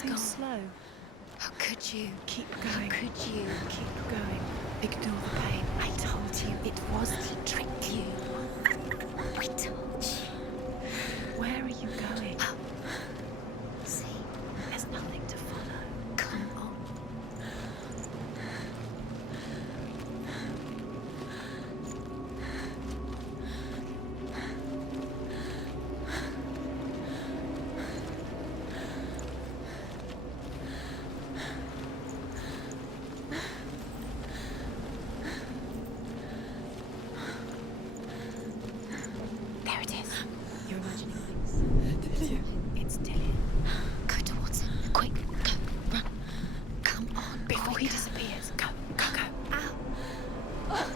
too slow. How could you? Keep going. How could you? Keep going. Ignore the pain. I told you it was to trick you. I told you. Where are you going? See, There's nothing to follow. come on. There it is. You're imagining things. It's Dillian. Go towards him. Quick, go, run. Come on. Before he quicker. disappears. Go, go, go. Ow.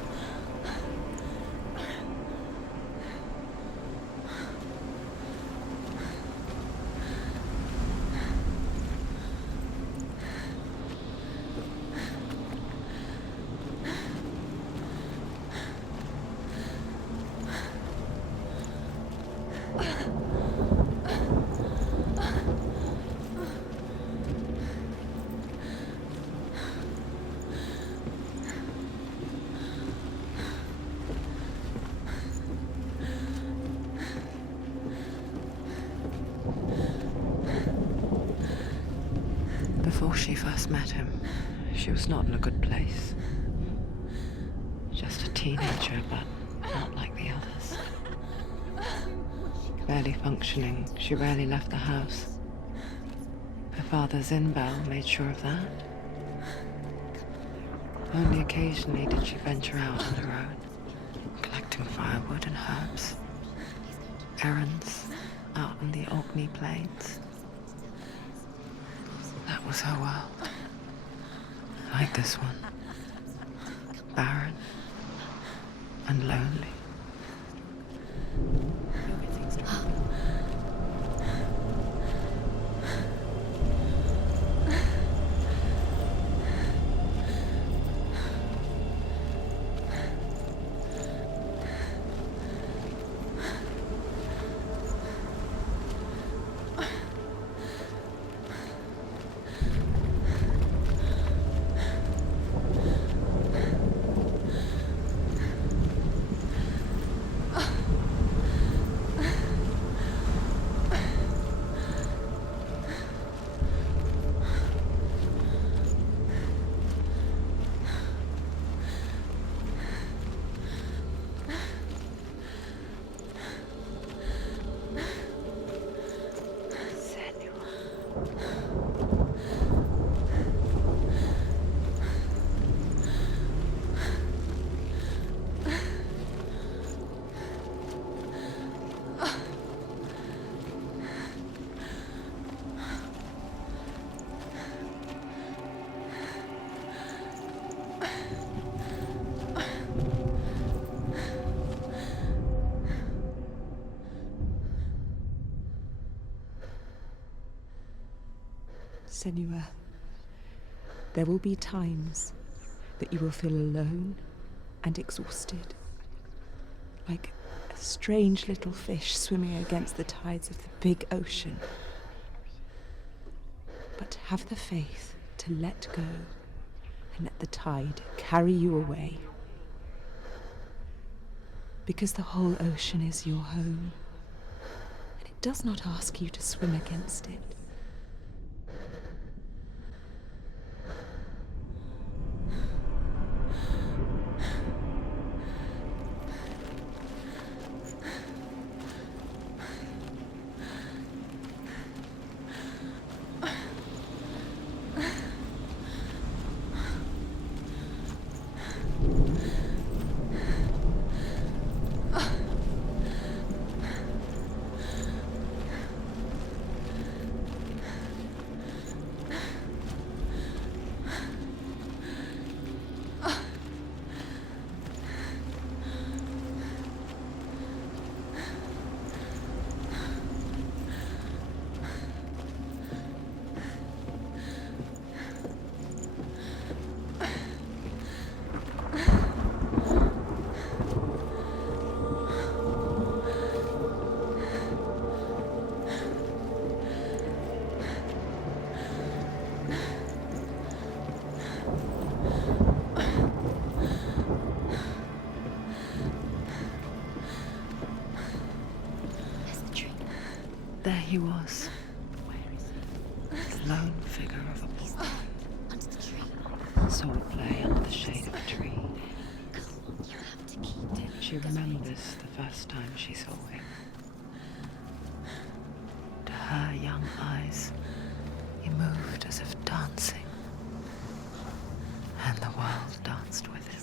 Before she first met him, she was not in a good place. Just a teenager, but not like the others. Barely functioning, she rarely left the house. Her father's in-bell made sure of that. Only occasionally did she venture out on her own, collecting firewood and herbs. Errands out on the Orkney plains. That was her world. Like this one. Barren and lonely. You'll get things done. Senua, there will be times that you will feel alone and exhausted, like a strange little fish swimming against the tides of the big ocean. But have the faith to let go and let the tide carry you away. Because the whole ocean is your home, and it does not ask you to swim against it. There he was, the lone figure of a boy. Under the tree. Sword play under the shade of a tree. You have to keep it. She remembers the first time she saw him. To her young eyes, he moved as if dancing, and the world danced with him.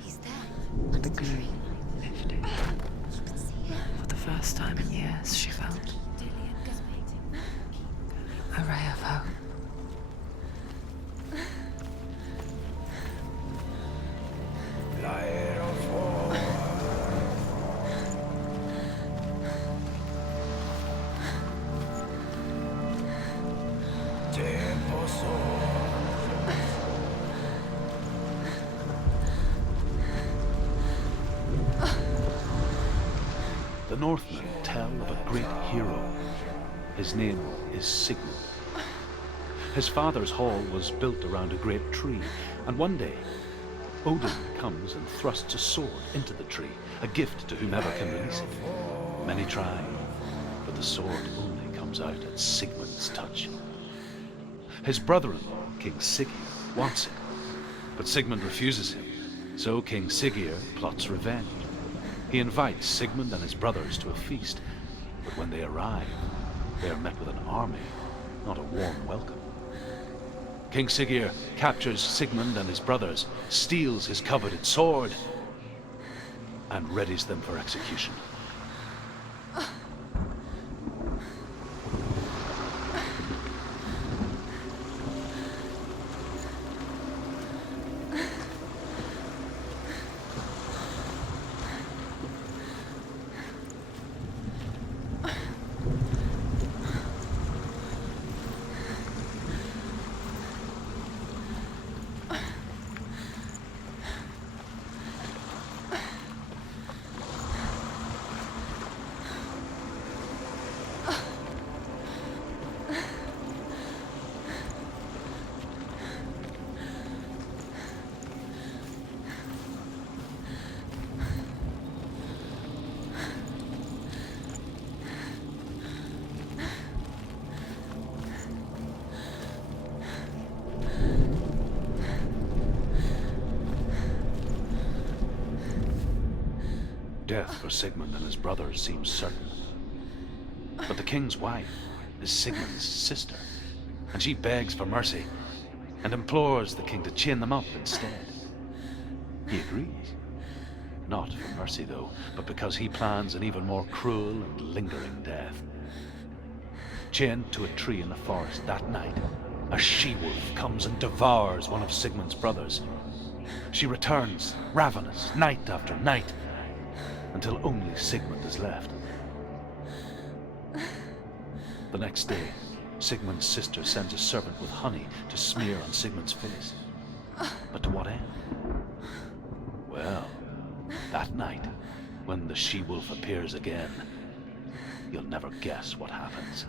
He's there. Under The the gloom tree. lifted. You can see him. For the first time in years, she felt a ray of hope. The Northmen tell of a great hero. His name is Sigmund. His father's hall was built around a great tree, and one day, Odin comes and thrusts a sword into the tree, a gift to whomever can release it. Many try, but the sword only comes out at Sigmund's touch. His brother-in-law, King Siggeir, wants it, but Sigmund refuses him, so King Siggeir plots revenge. He invites Sigmund and his brothers to a feast, but when they arrive, they are met with an army, not a warm welcome. King Siggeir captures Sigmund and his brothers, steals his coveted sword, and readies them for execution. Death for Sigmund and his brothers seems certain. But the king's wife is Sigmund's sister, and she begs for mercy and implores the king to chain them up instead. He agrees. Not for mercy, though, but because he plans an even more cruel and lingering death. Chained to a tree in the forest that night, a she-wolf comes and devours one of Sigmund's brothers. She returns, ravenous, night after night, until only Sigmund is left. The next day, Sigmund's sister sends a servant with honey to smear on Sigmund's face. But to what end? Well, that night, when the she-wolf appears again, you'll never guess what happens.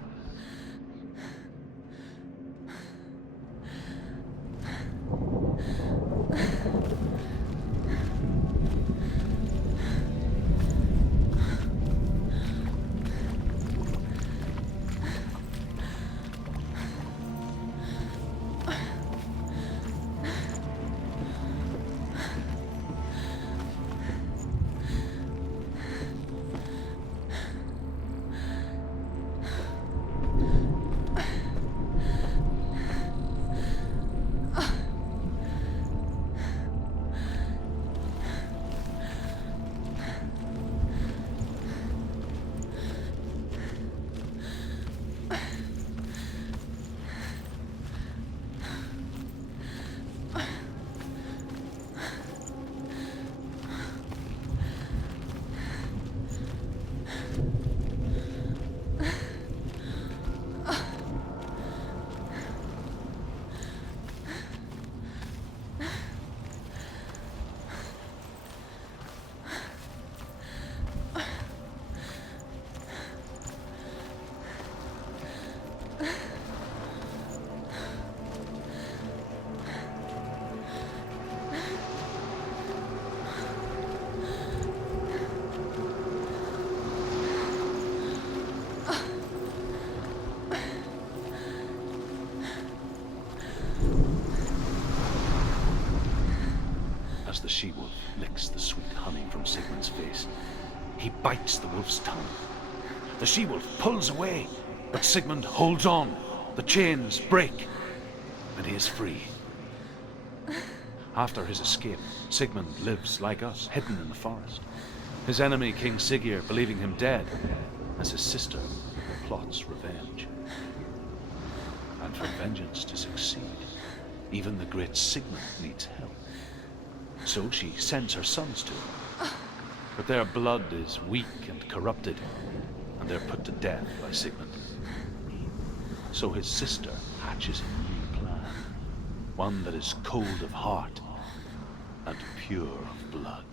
the she-wolf licks the sweet honey from Sigmund's face, he bites the wolf's tongue. The she-wolf pulls away, but Sigmund holds on. The chains break, and he is free. After his escape, Sigmund lives like us, hidden in the forest. His enemy, King Siggeir, believing him dead, as his sister plots revenge. And for vengeance to succeed, even the great Sigmund needs help. So she sends her sons to him. But their blood is weak and corrupted, and they're put to death by Sigmund. So his sister hatches a new plan, one that is cold of heart and pure of blood.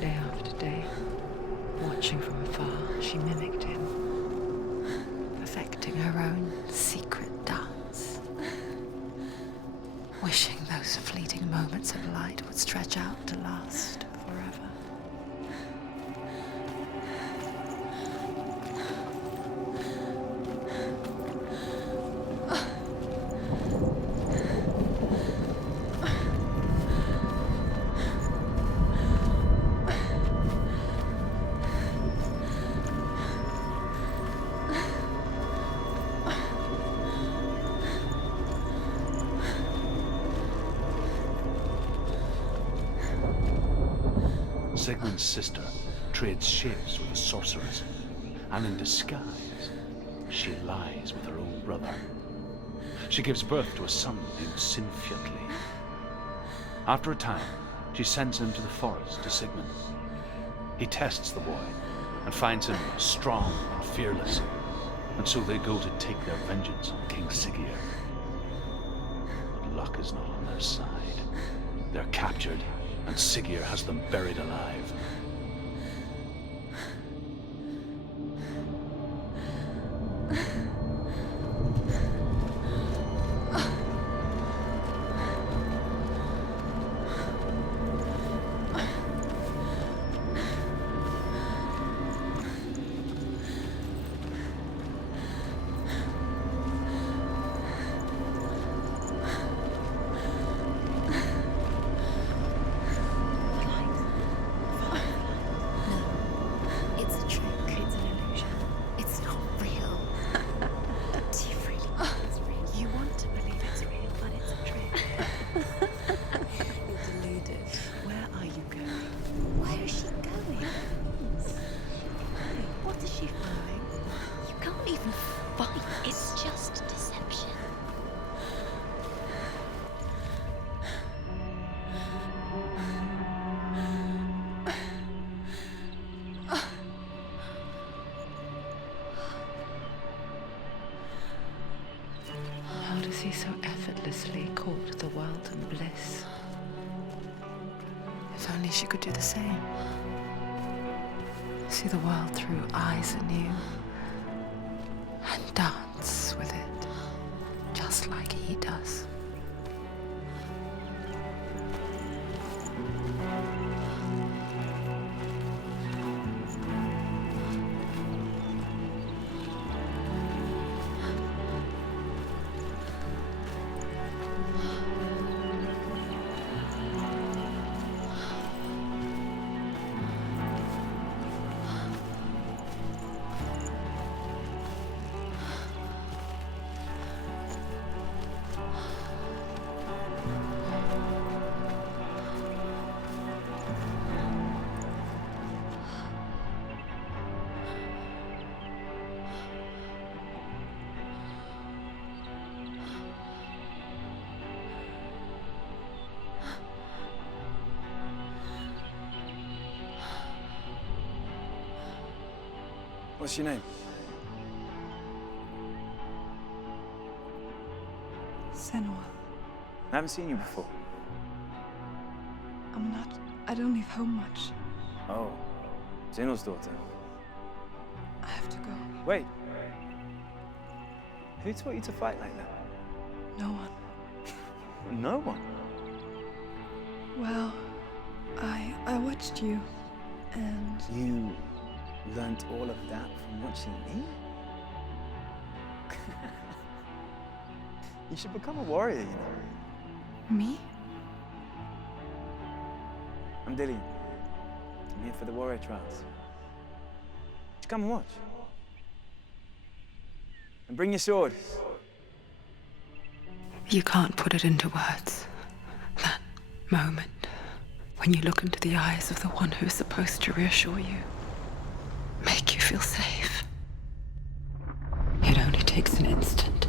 Day after day, watching from afar, she mimicked him, perfecting her own secret dance, wishing those fleeting moments of light would stretch out to last forever. Sigmund's sister trades shapes with a sorceress, and in disguise, she lies with her own brother. She gives birth to a son named Sinfjotli. After a time, she sends him to the forest to Sigmund. He tests the boy and finds him strong and fearless, and so they go to take their vengeance on King Siggeir. But luck is not on their side. They're captured, and Siggeir has them buried alive. How does he so effortlessly court the world and bliss? If only she could do the same. See the world through eyes anew and dance with it, just like he does. What's your name? Senua. I haven't seen you before. I don't leave home much. Oh, Zenua's daughter. I have to go. Wait. Who taught you to fight like that? No one. No one. Well, I watched you, and You learnt all of that from watching me? You should become a warrior, you know. me? I'm Dillian. I'm here for the warrior trials. Just come and watch. And bring your sword. You can't put it into words. That moment when you look into the eyes of the one who is supposed to reassure you, make you feel safe. It only takes an instant.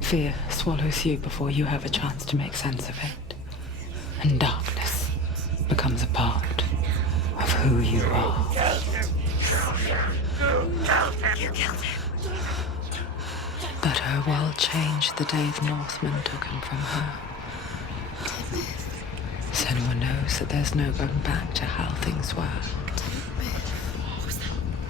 Fear swallows you before you have a chance to make sense of it. And darkness becomes a part of who you are. You killed him. But her world changed the day the Northmen took him from her. Senua knows that there's no going back to how things were.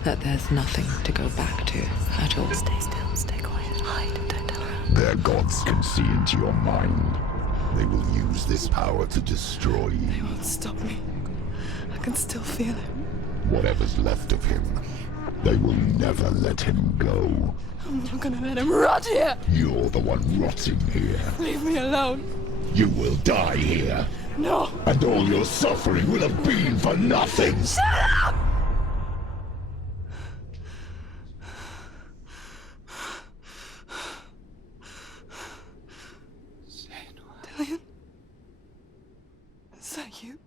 That there's nothing to go back to at all. Stay still, stay quiet, hide, don't tell her. Their gods can see into your mind. They will use this power to destroy They you. won't stop me. I can still feel him. Whatever's left of him, they will never let him go. I'm not gonna let him rot here! You're the one rotting here. Leave me alone! You will die here. No! And all your suffering will have been for nothing. Shut up! Dillian? Is that you?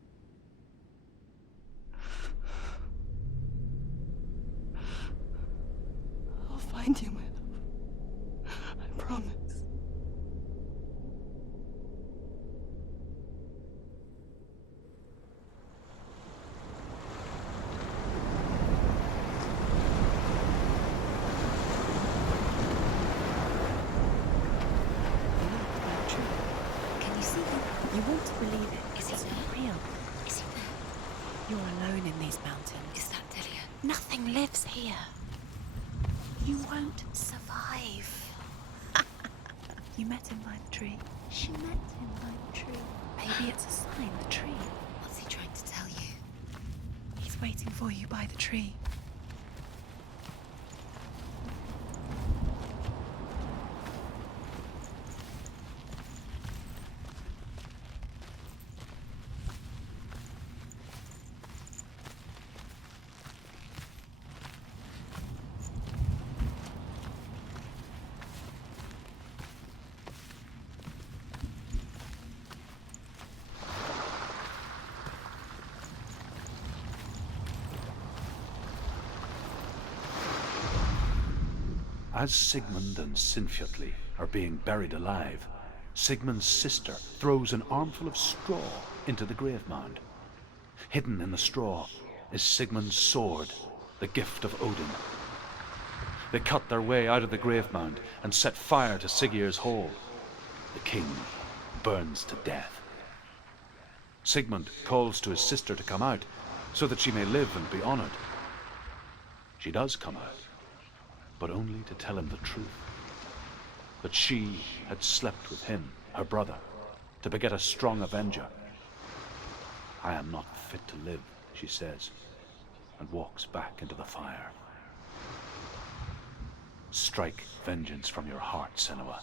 I'll find you, my love. I promise. Can you see him? You want to believe it. Is he not real? Is he there? You're alone in these mountains. Is that Delia? Nothing lives here. You won't survive. You met him by the tree. She met him by the tree. Maybe it's a sign, the tree. What's he trying to tell you? He's waiting for you by the tree. As Sigmund and Sinfjotli are being buried alive, Sigmund's sister throws an armful of straw into the grave mound. Hidden in the straw is Sigmund's sword, the gift of Odin. They cut their way out of the grave mound and set fire to Siggeir's hole. The king burns to death. Sigmund calls to his sister to come out so that she may live and be honored. She does come out, but only to tell him the truth. That she had slept with him, her brother, to beget a strong avenger. I am not fit to live, she says, and walks back into the fire. Strike vengeance from your heart, Senua,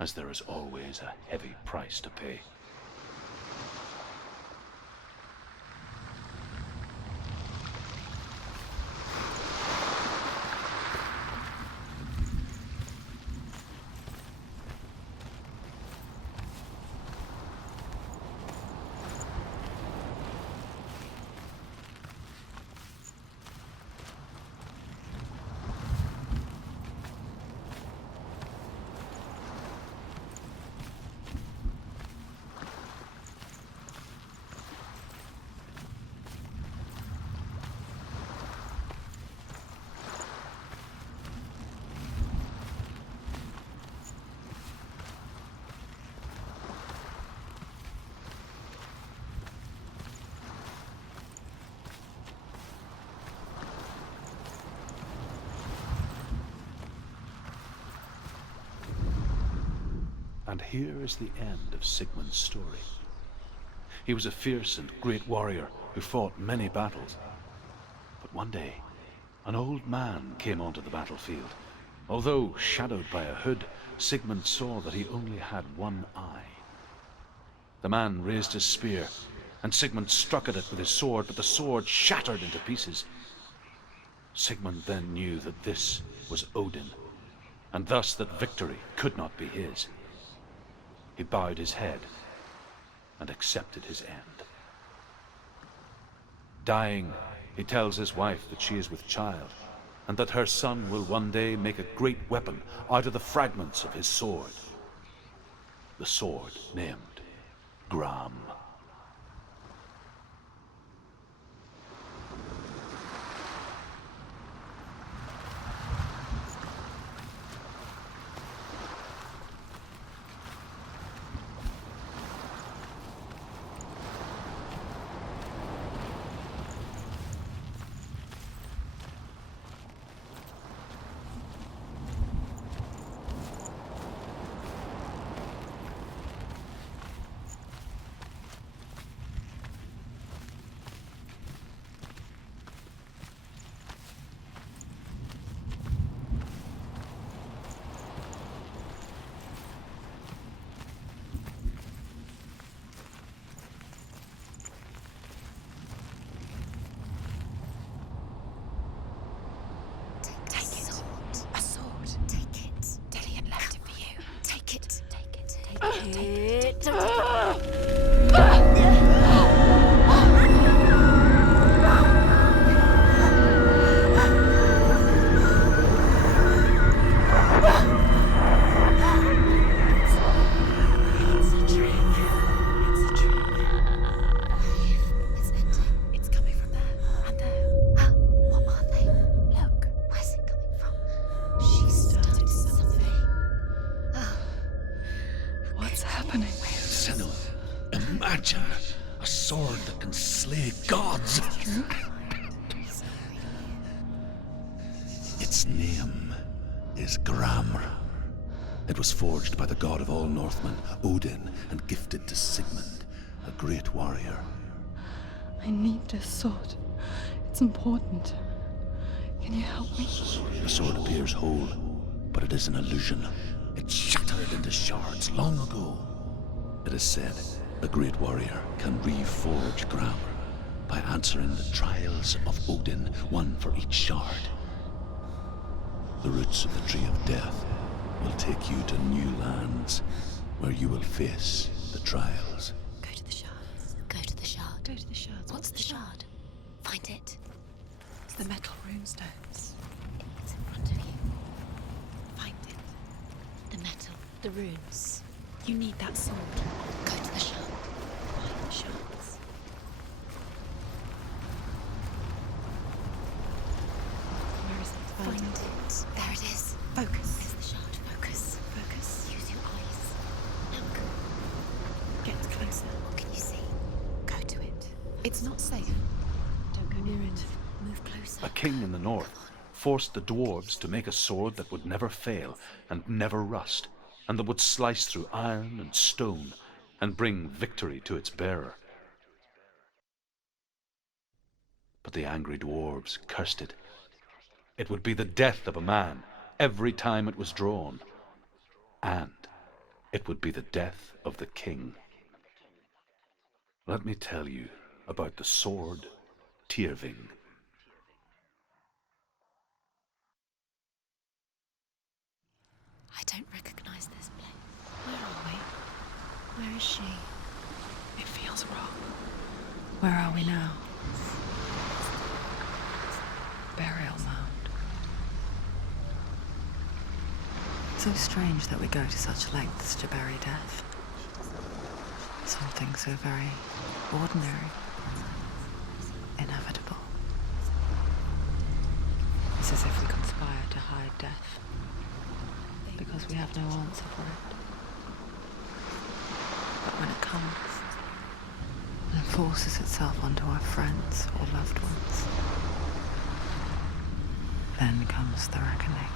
as there is always a heavy price to pay. And here is the end of Sigmund's story. He was a fierce and great warrior who fought many battles. But one day, an old man came onto the battlefield. Although shadowed by a hood, Sigmund saw that he only had one eye. The man raised his spear, and Sigmund struck at it with his sword, but the sword shattered into pieces. Sigmund then knew that this was Odin, and thus that victory could not be his. He bowed his head and accepted his end. Dying, he tells his wife that she is with child, and that her son will one day make a great weapon out of the fragments of his sword. The sword named Gram. Imagine a sword that can slay gods. Its name is Gramr. It was forged by the god of all Northmen, Odin, and gifted to Sigmund, a great warrior. I need this sword. It's important. Can you help me? The sword appears whole, but it is an illusion. It shattered into shards long ago. It is said a great warrior can reforge Gramr by answering the trials of Odin, one for each shard. The roots of the Tree of Death will take you to new lands where you will face the trials. Go to the shards. Go to the shard. Go to the shards. What's the shard? Find it. It's the metal runestones. It's in front of you. Find it. The metal. The runes. You need that sword. Go to the shard. Find the shards. Where is it? Find it. There it is. Focus. Where's the shard? Focus. Focus. Use your eyes. Look. Get closer. What can you see? Go to it. It's not safe. Don't go near it. Move closer. A king in the north forced the dwarves to make a sword that would never fail and never rust, and that would slice through iron and stone and bring victory to its bearer. But the angry dwarves cursed it. It would be the death of a man every time it was drawn, and it would be the death of the king. Let me tell you about the sword Tyrving. I don't recognize this place. Where are we? Where is she? It feels wrong. Where are we now? Burial mound. So strange that we go to such lengths to bury death. Something so very ordinary, inevitable. It's as if we conspire to hide death, because we have no answer for it. But when it comes and forces itself onto our friends or loved ones, then comes the reckoning.